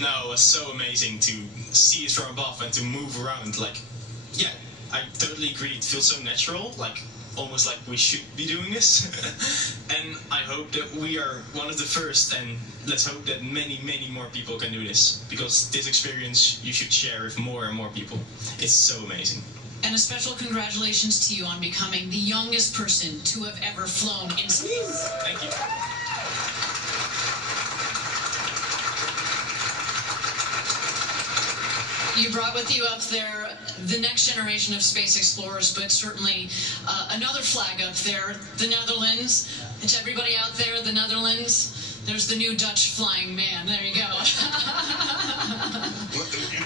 No, it was so amazing to see it from above and to move around. Like, yeah, I totally agree. It feels so natural, like almost like we should be doing this. And I hope that we are one of the first, and let's hope that many, many more people can do this, because this experience you should share with more and more people. It's so amazing. And a special congratulations to you on becoming the youngest person to have ever flown in space. Thank you. You brought with you up there the next generation of space explorers, but certainly another flag up there, the Netherlands. And to everybody out there, the Netherlands, there's the new Dutch flying man. There you go.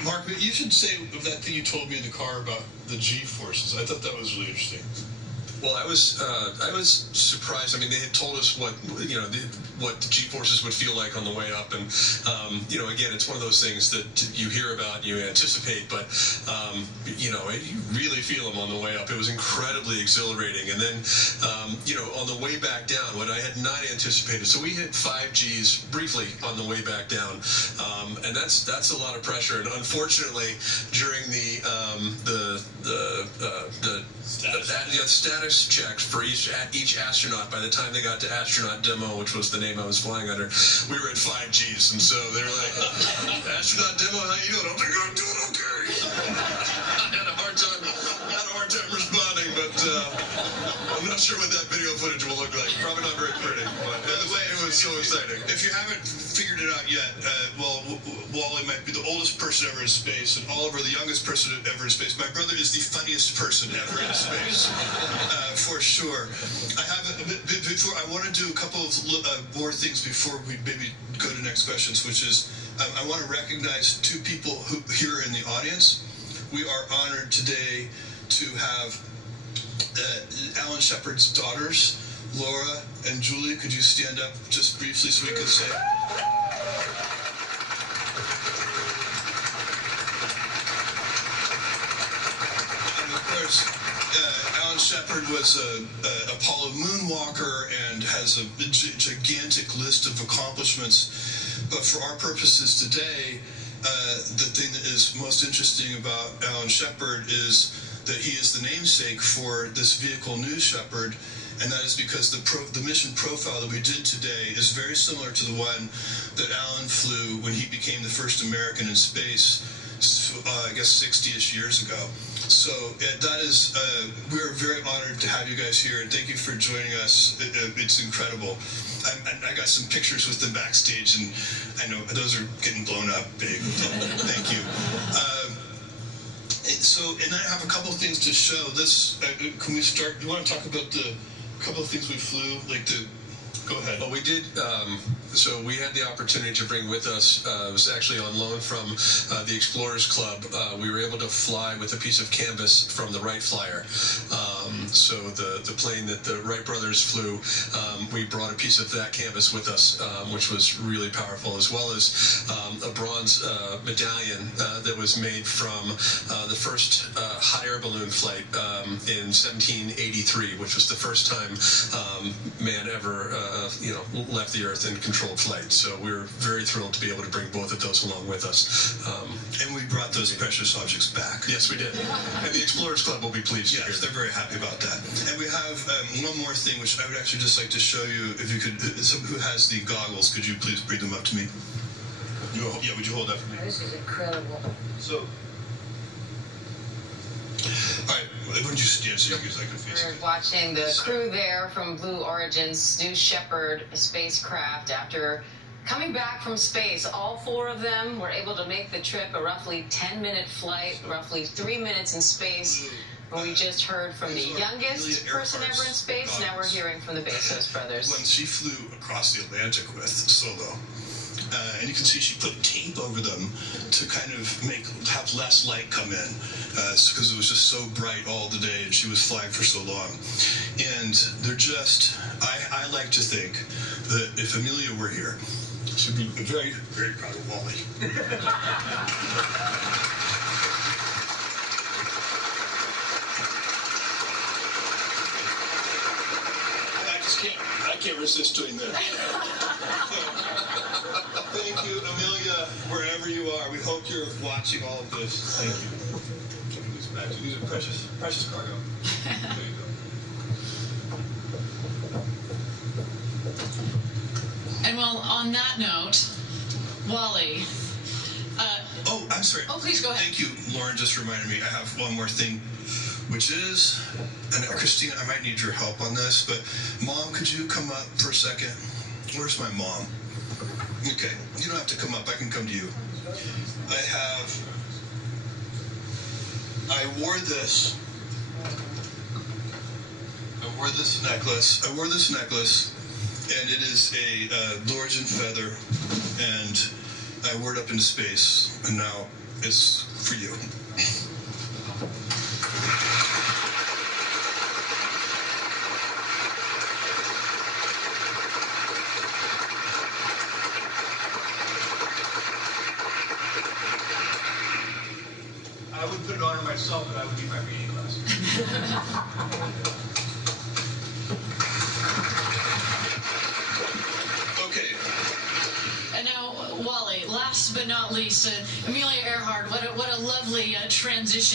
Mark, you should say that thing you told me in the car about the G-forces. I thought that was really interesting. Well, I was surprised. I mean, they had told us what what the G-forces would feel like on the way up, and again, it's one of those things that you hear about, you anticipate, but you really feel them on the way up. It was incredibly exhilarating, and then on the way back down, what I had not anticipated. So we hit 5 Gs briefly on the way back down, and that's a lot of pressure. And unfortunately, during the status checks for each astronaut, by the time they got to astronaut demo, which was the name I was flying under, we were at 5 Gs, and so they were like, astronaut demo, how you doing? I'm like, I'm doing okay. I had a hard time responding, but I'm not sure what that video footage will look like. Probably not very pretty, but by the way, it was so exciting. If you haven't figured it out yet, Wally might be the oldest person ever in space, and Oliver the youngest person ever in space. My brother is the funniest person ever in space, for sure. I want to do a couple of more things before we maybe go to next questions, which is I want to recognize 2 people here in the audience. We are honored today to have Alan Shepard's daughters, Laura and Julie. Could you stand up just briefly so we can say... And of course, Alan Shepard was an Apollo moonwalker and has a gigantic list of accomplishments. But for our purposes today, the thing that is most interesting about Alan Shepard is that he is the namesake for this vehicle, New Shepard, and that is because the mission profile that we did today is very similar to the one that Alan flew when he became the first American in space, I guess 60-ish years ago. So that is, we're very honored to have you guys here, and thank you for joining us. It's incredible. I got some pictures with them backstage, and I know those are getting blown up big. Thank you. And I have a couple of things to show. Can we start? Do you want to talk about the couple of things we flew? Go ahead. Well, we did. So we had the opportunity to bring with us, it was actually on loan from the Explorers Club. We were able to fly with a piece of canvas from the Wright Flyer. So the plane that the Wright brothers flew, we brought a piece of that canvas with us, which was really powerful, as well as a bronze medallion that was made from the first hot air balloon flight in 1783, which was the first time man ever left the Earth in controlled flight. So we were very thrilled to be able to bring both of those along with us. And we brought those precious objects back. Yes, we did. And the Explorers Club will be pleased to hear that. They're very happy about that. And we have one more thing, which I would actually just like to show you. If you could, someone who has the goggles, could you please bring them up to me? Would you hold that for me? This is incredible. So, all right, why don't you stand so you guys can face it? We're watching the crew there from Blue Origin's New Shepard spacecraft. After coming back from space, all 4 of them were able to make the trip, a roughly 10-minute flight, roughly 3 minutes in space. We just heard from the youngest person ever in space. Now we're hearing from the Bezos brothers. When she flew across the Atlantic with solo, and you can see she put tape over them to kind of have less light come in, because it was just so bright all the day, and she was flying for so long. And they're just, I like to think that if Amelia were here, she'd be very, very proud of Wally. I can't resist doing that. Thank you, Amelia. we hope you're watching all of this. Thank you. Give me this back. These are precious, precious cargo. There you go. And well, on that note, Wally. Oh, I'm sorry. Oh, please go ahead. Thank you. Lauren just reminded me. I have one more thing, which is, and Christina, I might need your help on this, but Mom, could you come up for a second? Where's my mom? Okay, you don't have to come up. I can come to you. I wore this necklace. And it is a Lorigin feather, and I wore it up into space, and now it's for you. I would put it on myself, but I would need my reading glasses. Wally, last but not least, Amelia Earhart, what a lovely transition.